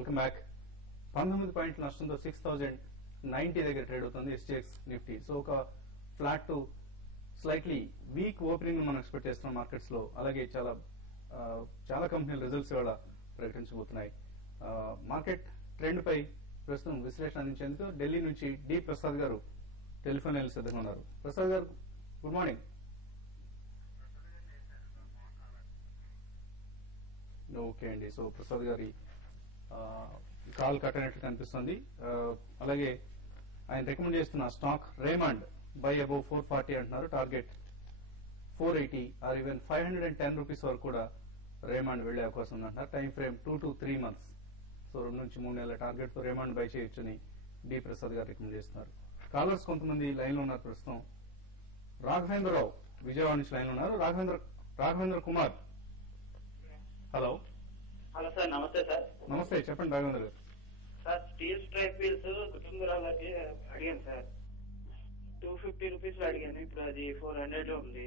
Welcome back. 19 పాయింట్ల నష్టంతో 6090 దగ్గర ట్రేడ్ అవుతుంది ఎస్జీఎక్స్ నిఫ్టీ. సో ఒక flat to slightly week opening మనం ఎక్స్పెక్ట్ చేస్తున్నాం మార్కెట్స్ లో. అలాగే చాలా కంపెనీల రిజల్ట్స్ ఇవాళ ప్రకటించబోతున్నాయి. మార్కెట్ ట్రెండ్ పై ప్రస్తుతం విశ్లేషణ అందించేందుకు ఢిల్లీ నుంచి డి ప్రసాద్ గారు టెలిఫోన్ లైన్ సిద్ధంగా ఉన్నారు. ప్రసాద్ గారు గుడ్ మార్నింగ్. ఓకే అండి. సో ప్రసాద్ గారి కాల్ కట్ అయినట్టు కనిపిస్తుంది. అలాగే ఆయన రికమెండ్ చేస్తున్న స్టాక్ రేమండ్ బై అబౌవ్ 440 అంటున్నారు. టార్గెట్ 480 ఆర్ ఈవెన్ 510 రూపీస్ వరకు కూడా రేమండ్ వెళ్లే అవకాశం ఉందంటున్నారు. Time frame 2 to 3 months. So 2 నుంచి 3 నెలల టార్గెట్ తో రేమండ్ బై చేయొచ్చని డి ప్రసాద్ గారు రికమెండ్ చేస్తున్నారు. కాలర్స్ కొంతమంది లైన్ లో ఉన్నారు. ప్రస్తుతం రాఘవేంద్రరావు విజయవాడ నుంచి లైన్ లో ఉన్నారు. రాఘవేంద్ర కుమార్. Hello sir. నమస్తే సార్. నమస్తే, చెప్పండి రాఘవేంద్ర గారు. Sir steel stripe wheels Kutumbarao గారికి అడిగాను సార్. 250 రూపీస్ లో అడిగాను. ఇప్పుడు అది 400 లో ఉంది.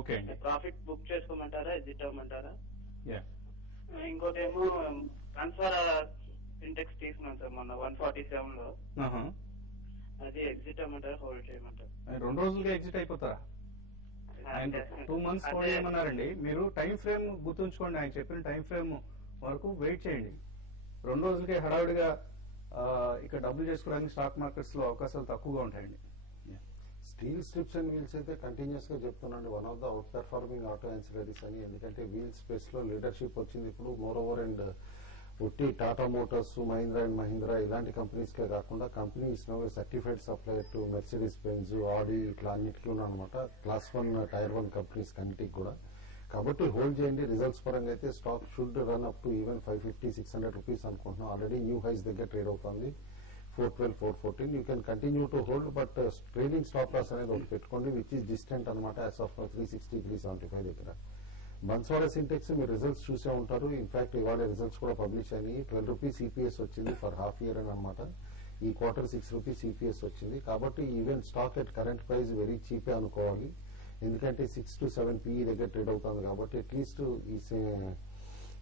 ఓకే అండి. ప్రాఫిట్ బుక్ చేసుకోమంటారా, ఎగ్జిట్ అవ్వమంటారా? ఇంకోటి ఏమో ట్రాన్స్ఫర్ ఇండెక్స్ తీసుకున్నాను సార్ మొన్న 147 లో. అది ఎగ్జిట్ అవ్వమంటారా, హోల్డ్ చేయమంటారా? 2 రోజులుగా ఎగ్జిట్ అయిపోతారా? ఆయన 2 months హోల్డ్ చేయమన్నారండి. మీరు టైం ఫ్రేమ్ గుర్తుంచుకోండి. ఆయన చెప్పిన టైం ఫ్రేమ్ వరకు వెయిట్ చేయండి. 2 రోజులకే హడావుడిగా ఇక్కడ డబ్బులు చేసుకోవడానికి స్టాక్ మార్కెట్స్ లో అవకాశాలు తక్కువగా ఉంటాయండి. స్టీల్ స్ట్రిప్స్ అండ్ వీల్స్ అయితే కంటిన్యూస్ గా చెప్తున్నాండి, one of the outperforming auto ancillaries అని. ఎందుకంటే వీల్ స్పేస్ లో లీడర్షిప్ వచ్చింది ఇప్పుడు. మోర్ ఓవర్ అండ్ ఉట్టి టాటా మోటార్స్, మహీంద్రా అండ్ మహీంద్రా ఇలాంటి కంపెనీస్ కే కాకుండా కంపెనీస్ నో certified supplier to Mercedes Benz, Audi ఇట్లా అన్నిటికీ ఉన్నాయన్నమాట. క్లాస్ 1 టైర్ 1 కంపెనీస్ కన్నిటికి కూడా. కాబట్టి హోల్డ్ చేయండి. రిజల్ట్స్ పరంగా అయితే stock should run up to even 550-600 rupees అనుకుంటున్నాం. ఆల్రెడీ న్యూ హైస్ దగ్గర ట్రేడ్ అవుతుంది 412-414. You can continue to hold, but trading stop loss అనేది ఒకటి పెట్టుకోండి విచ్ ఈస్ డిస్టెంట్ అనమాట. యాజ్ ఆఫ్ 360-375 దగ్గర. బన్స్వాడా సింటెక్స్ మీరు రిజల్ట్స్ చూసే ఉంటారు. ఇన్ఫాక్ట్ ఇవాళ రిజల్ట్స్ కూడా పబ్లిష్ అయినాయి. 12 రూపీస్ ఈపీఎస్ వచ్చింది ఫర్ హాఫ్ ఇయర్ అని అనమాట. ఈ క్వార్టర్ 6 రూపీస్ ఈపీఎస్ వచ్చింది. కాబట్టి even stock at current price very చీపే అనుకోవాలి. ఎందుకంటే 6 to 7 PE దగ్గర ట్రేడ్ అవుతుంది కాబట్టి అట్లీస్ట్ ఈ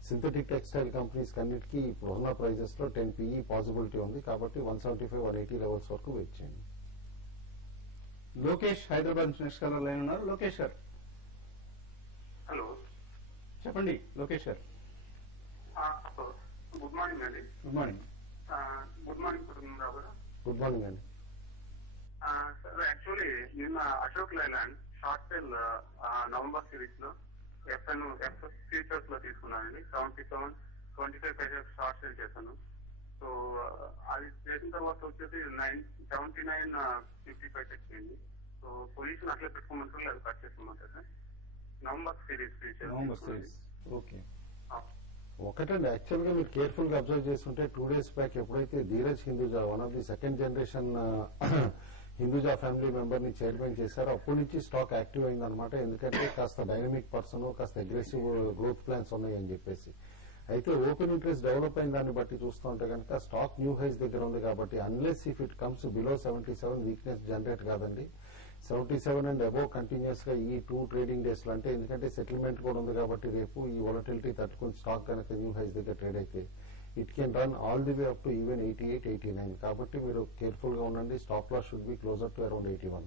సింథటిక్ టెక్స్టైల్ కంపెనీస్ అన్నిటికీ ఇప్పుడు ఉన్న ప్రైజెస్ లో 10 PE పాసిబిలిటీ ఉంది. కాబట్టి 175-180 లెవెల్స్ వరకు వెయిట్ చేయండి. లోకేష్ హైదరాబాద్ నుంచి నెక్స్ట్ కాలర్ లైన్ ఉన్నారు. లోకేష్ గారు హలో చెప్పండి. లోకేష్ గారు గుడ్ మార్నింగ్ అండి. Good morning. Good morning Kutumbarao గారు. గుడ్ మార్నింగ్ అండి. సార్ యాక్చువల్లీ నిన్న Ashok Leyland short sale November series లో ఎఫ్ ఫ్యూచర్స్ లో తీసుకున్నానండి. 77.25 పైసలు షార్ట్ సేల్ చేశాను. సో అది చేసిన తర్వాత వచ్చేసి 79.50 పైసలు చేయండి. సో పొజిషన్ అట్లా పెట్టుకోమంటారు, అది కట్ చేసుకోమంటారు sir. November series futures. Okay. ఒకటండి, యాక్చువల్ గా మీరు కేర్ఫుల్ గా అబ్జర్వ్ చేస్తుంటే 2 days బ్యాక్ ఎప్పుడైతే Dheeraj Hinduja one of the second generation Hinduja family member ని చైర్మన్ చేశారు. అప్పటి నుంచి స్టాక్ యాక్టివ్ అయిందనమాట. ఎందుకంటే కాస్త డైనమిక్ పర్సన్, కాస్త అగ్రెసివ్ గ్రోత్ ప్లాన్స్ ఉన్నాయని చెప్పేసి. అయితే ఓపెన్ ఇంట్రెస్ట్ డెవలప్ అయిన దాన్ని బట్టి చూస్తూ ఉంటే కనుక స్టాక్ న్యూ హైస్ దగ్గర ఉంది కాబట్టి unless if it comes below 77 weakness generate కాదండి. 77 అండ్ అబోవ్ కంటిన్యూస్ గా ఈ 2 ట్రేడింగ్ డేస్ లో, అంటే ఎందుకంటే సెటిల్మెంట్ కూడా ఉంది కాబట్టి రేపు ఈ వొలటిలిటీ తట్టుకుని స్టాక్ కనుక న్యూ హైస్ దగ్గర ట్రేడ్ అయితే it can run all the way up to even 88-89. కాబట్టి మీరు కేర్ఫుల్ గా ఉండండి. Stop loss should be closer to around 81.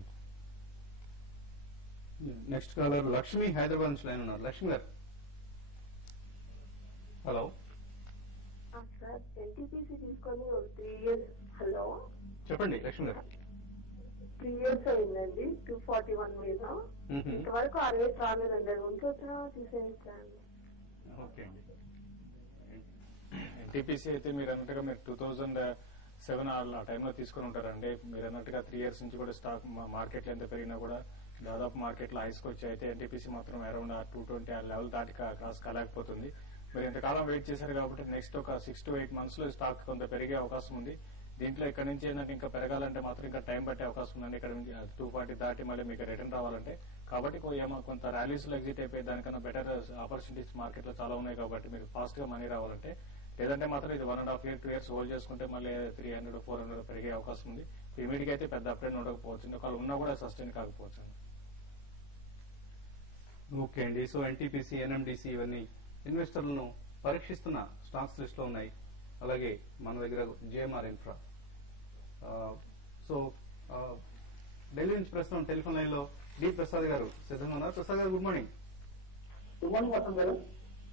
Next caller Lakshmi Hyderabad నుంచి లైన్ ఉన్నారు. లక్ష్మి గారు హలో. సార్ ఎన్టీపీసీ తీసుకొని 3 years. హలో చెప్పండి లక్ష్మి గారు. 3 years అయిందండి 241 మీద. ఇంతవరకు 60 రాలేదండి. ఉంచి వచ్చినా తీసేయండి. ఓకే అండి. ఎన్టీపీసీ అయితే మీరు అన్నట్టుగా మీరు 2007 ఆ టైంలో తీసుకుని ఉంటారండి. మీరు అన్నట్టుగా 3 years నుంచి కూడా స్టాక్ మార్కెట్లో ఎంత పెరిగినా కూడా దాదాపు మార్కెట్లో హైస్కి వచ్చి అయితే ఎన్టీపీసీ మాత్రం అరౌండ్ 220 ఆ లెవెల్ దాటి క్రాస్ కాలేకపోతుంది. మీరు ఇంతకాలం వెయిట్ చేశారు కాబట్టి నెక్స్ట్ ఒక 6 to 8 months లో స్టాక్ కొంత పెరిగే అవకాశం ఉంది. దీంట్లో ఇక్కడ నుంచి ఏంటంటే ఇంకా పెరగాలంటే మాత్రం ఇంకా టైం పట్టే అవకాశం ఉందండి. ఇక్కడ నుంచి 240 దాటి మళ్ళీ మీకు రిటర్న్ రావాలంటే. కాబట్టి కొంత ర్యాలీస్ లో ఎగ్జిట్ అయిపోయి దానికన్నా బెటర్ ఆపర్చునిటీస్ మార్కెట్ లో చాలా ఉన్నాయి. కాబట్టి మీరు ఫాస్ట్ గా మనీ రావాలంటే, లేదంటే మాత్రం ఇది 1.5 year 2 years హోల్డ్ చేసుకుంటే మళ్ళీ 300-400 పెరిగే అవకాశం ఉంది. ఇమీడియట్ గా అయితే పెద్ద అప్డేట్ ఉండకపోవచ్చు, ఒకవేళ ఉన్నా కూడా సస్టైన్ కాకపోవచ్చు. ఓకే అండి. సో ఎన్టీపీసీ, ఎన్ఎండిసి ఇవన్నీ ఇన్వెస్టర్లను పరీక్షిస్తున్న స్టాక్స్ లిస్ట్ లో ఉన్నాయి. అలాగే మన దగ్గర జిఎంఆర్ ఇన్ఫ్రా. సో ఢిల్లీ నుంచి ప్రస్తుతం టెలిఫోన్ లైన్ లో డి ప్రసాద్ గారు సిద్ధంగా ఉన్నారు. ప్రసాద్ గారు good morning. Good morning Vasant గారు.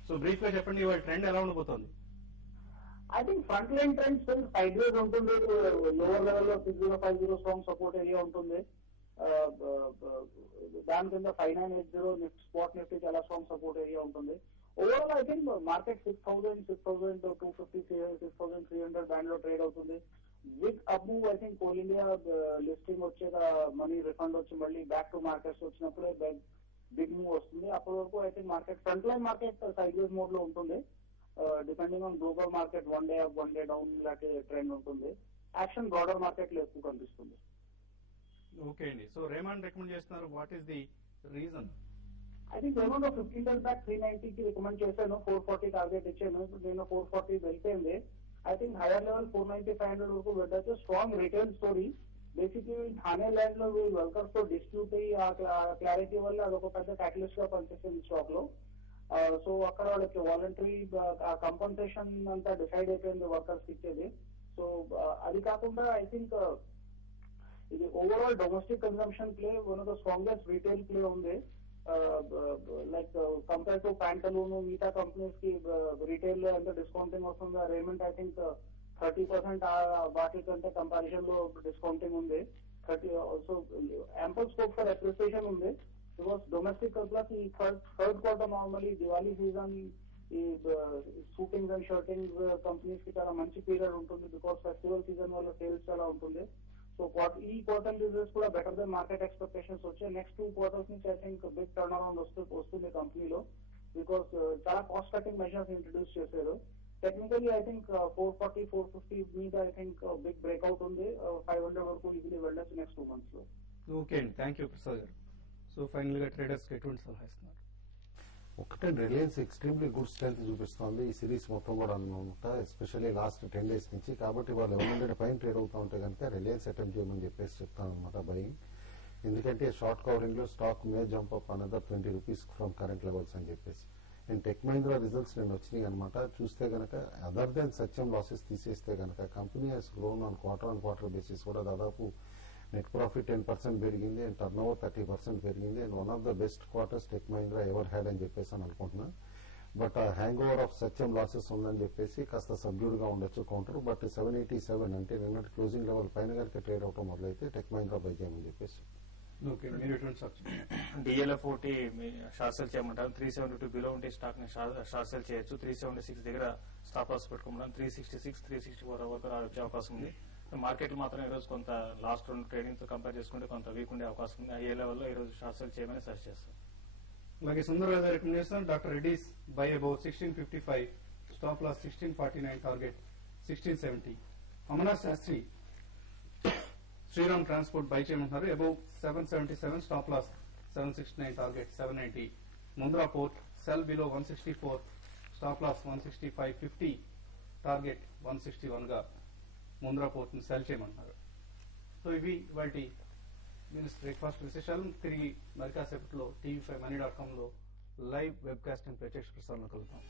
సో బ్రీఫ్ గా చెప్పండి, ఇవాళ ట్రెండ్ ఎలా ఉండబోతోంది? I think front line trend still sideways ఉంటుంది. లోవర్ లెవెల్ లో 6050 స్ట్రాంగ్ సపోర్ట్ ఏరియా ఉంటుంది. దాని కింద 5980 నిఫ్టీ స్పాట్ నిఫ్టీ చాలా స్ట్రాంగ్ సపోర్ట్ ఏరియా ఉంటుంది. Overall I think market 6000, 6250, 6300 band లో ట్రేడ్ అవుతుంది. With up move I think Coal India listing వచ్చేక మనీ రిఫండ్ వచ్చి మళ్ళీ బ్యాక్ టు మార్కెట్స్ వచ్చినప్పుడే బిగ్ మూవ్ వస్తుంది. అప్పటి వరకు I think market front line market sideways mode లో ఉంటుంది. Depending on global market 1 day up 1 day down ఇలాంటి ట్రెండ్ ఉంటుంది. యాక్షన్ బ్రాడర్ మార్కెట్ లో ఎక్కువ కనిపిస్తుంది. ఓకే అండి. సో రేమండ్ రికమెండ్ చేస్తున్నారు, what is the reason? I think Raymond 15 days back 390 కి రికమెండ్ చేశాను, 440 టార్గెట్ ఇచ్చాను. ఇప్పుడు నేను 440 వెళ్ళిపోయింది. ఐ థింక్ హైయర్ లెవెల్ 490, 500 వరకు వెళ్ళచ్చు. Strong retail story. Basically Thane land లో వర్కర్స్ తో డిస్ప్యూట్ అయ్యి ఆ క్లారిటీ వల్ల అదొక పెద్ద క్యాటలిస్ట్ గా పనిచేస్తుంది స్టాక్ లో. సో అక్కడ వాళ్ళకి వాలంటరీ కంపన్సేషన్ అంతా డిసైడ్ అయిపోయింది వర్కర్స్ ఇచ్చేది. సో అది కాకుండా ఐ థింక్ ఇది overall domestic consumption play one of the strongest retail play ఉంది. లైక్ కంపేర్ టు ప్యాంటలూన్ మిగతా కంపెనీస్ కి రీటైల్ లో ఎంత డిస్కౌంటింగ్ వస్తుందో రేమండ్ ఐ థింక్ 30% వాటి కంటే కంపారిజన్ లో డిస్కౌంటింగ్ ఉంది. 30 also ample scope for appreciation ఉంది. బికాస్ డొమెస్టిక్ ప్లస్ ఈ third quarter normally Diwali season ఈ షూటింగ్ అండ్ షర్టింగ్ కంపెనీస్ కి చాలా మంచి పీరియడ్ ఉంటుంది. బికాస్ ఫెస్టివల్ సీజన్ వల్ల సేల్స్ చాలా ఉంటుంది. సో ఈ క్వార్టర్ రిజల్ట్స్ కూడా బెటర్ దెన్ మార్కెట్ ఎక్స్పెక్టేషన్స్ వచ్చాయి. నెక్స్ట్ 2 quarters నుంచి I think big turnaround వస్తుంది కంపెనీలో. బికాస్ చాలా కాస్ట్ కటింగ్ మెజర్స్ ఇంట్రడ్యూస్ చేశారు. టెక్నికలీ ఐ థింక్ 440, 450 మీద ఐ థింక్ బిగ్ బ్రేక్అవుట్ ఉంది. 500 వరకు ఈజీలీ వెళ్ళచ్చు నెక్స్ట్ 2 months లో. ఓకే అండి, థ్యాంక్ యూ ప్రసాద్ గారు. సో ఫైనల్ గా ట్రేడర్స్ కి ఎటువంటి సలహా ఇస్తున్నారు? ఒకటే రిలయన్స్ ఎక్స్ట్రీమ్లీ గుడ్ స్ట్రెంత్ చూపిస్తోంది ఈ సిరీస్ మొత్తం కూడా అనమాట, ఎస్పెషల్లీ లాస్ట్ 10 days నుంచి. కాబట్టి వాళ్ళు 1100 పైన ట్రేడ్ అవుతా ఉంటే కనుక రిలయన్స్ అటెంప్ట్ చేయమని చెప్పేసి చెప్తాను అనమాట బయింగ్. ఎందుకంటే షార్ట్ కవరింగ్ లో stock May jump up another 20 rupees from current levels అని చెప్పేసి. అండ్ టెక్ మహీంద్రా రిజల్ట్స్ నేను వచ్చినాయి అనమాట. చూస్తే కనుక అదర్ దెన్ సత్యం లాసెస్ తీసేస్తే కనుక company has grown on quarter basis కూడా దాదాపు నెట్ ప్రాఫిట్ 10% పెరిగింది అండ్ టర్న్ ఓవర్ 30% పెరిగింది. And one of the best quarters tech Mahindra ever had అని చెప్పేసి అని అనుకుంటున్నా. బట్ ఆ hang over of Satyam losses ఉందని చెప్పేసి కాస్త సబ్డ్యూడ్ గా ఉండొచ్చు కౌంటర్. బట్ 787 అంటే నిన్నటి క్లోజింగ్ లెవెల్ పైన కనుక ట్రేడ్ అవటం మొదలైతే టెక్ మహీంద్రా బై చేయమని చెప్పేసి. ఓకే, మీరు ఎటువంటి సబ్జెక్ట్? డిఎల్ఎఫ్ ఒకటి షార్ట్ సెల్ చేయమంటారు. 372 బిలో ఉంటే స్టాక్ ని షార్ట్ సెల్ చేయొచ్చు. 376 దగ్గర స్టాప్ లాస్ పెట్టుకోమంటారు. 366, 364 వరకు వచ్చే అవకాశం ఉంది. మార్కెట్ మాత్రం ఈ రోజు కొంత లాస్ట్ 2 ట్రేడింగ్ తో కంపేర్ చేసుకుంటే కొంత వీక్ ఉండే అవకాశం ఉంది. ఏ లెవెల్లో ఈ రోజు షార్ట్ సెల్ చేయమని సజెస్ట్ చేస్తాం. అలాగే సుందరరాజు రికమెండ్ చేస్తాను doctor Reddy's buy above 1655, stop loss 1649, target 1670. Amarnath Sastri Shriram transport buy చేయమంటున్నారు. Above 777, stop loss 769, target 790. Mundra port sell below 164, stop loss 165.50, target 161 గా ముంద్రా పోర్ట్ ని సెల్ చేయమంటున్నారు. సో ఇవి వాటి మీన్స్ బ్రేక్ఫాస్ట్ విశేషాలు. తిరిగి మరి కాసేపట్లో TV5money.com లో లైవ్ వెబ్కాస్ట్ ప్రత్యక్ష ప్రసారంలో కలుద్దాం.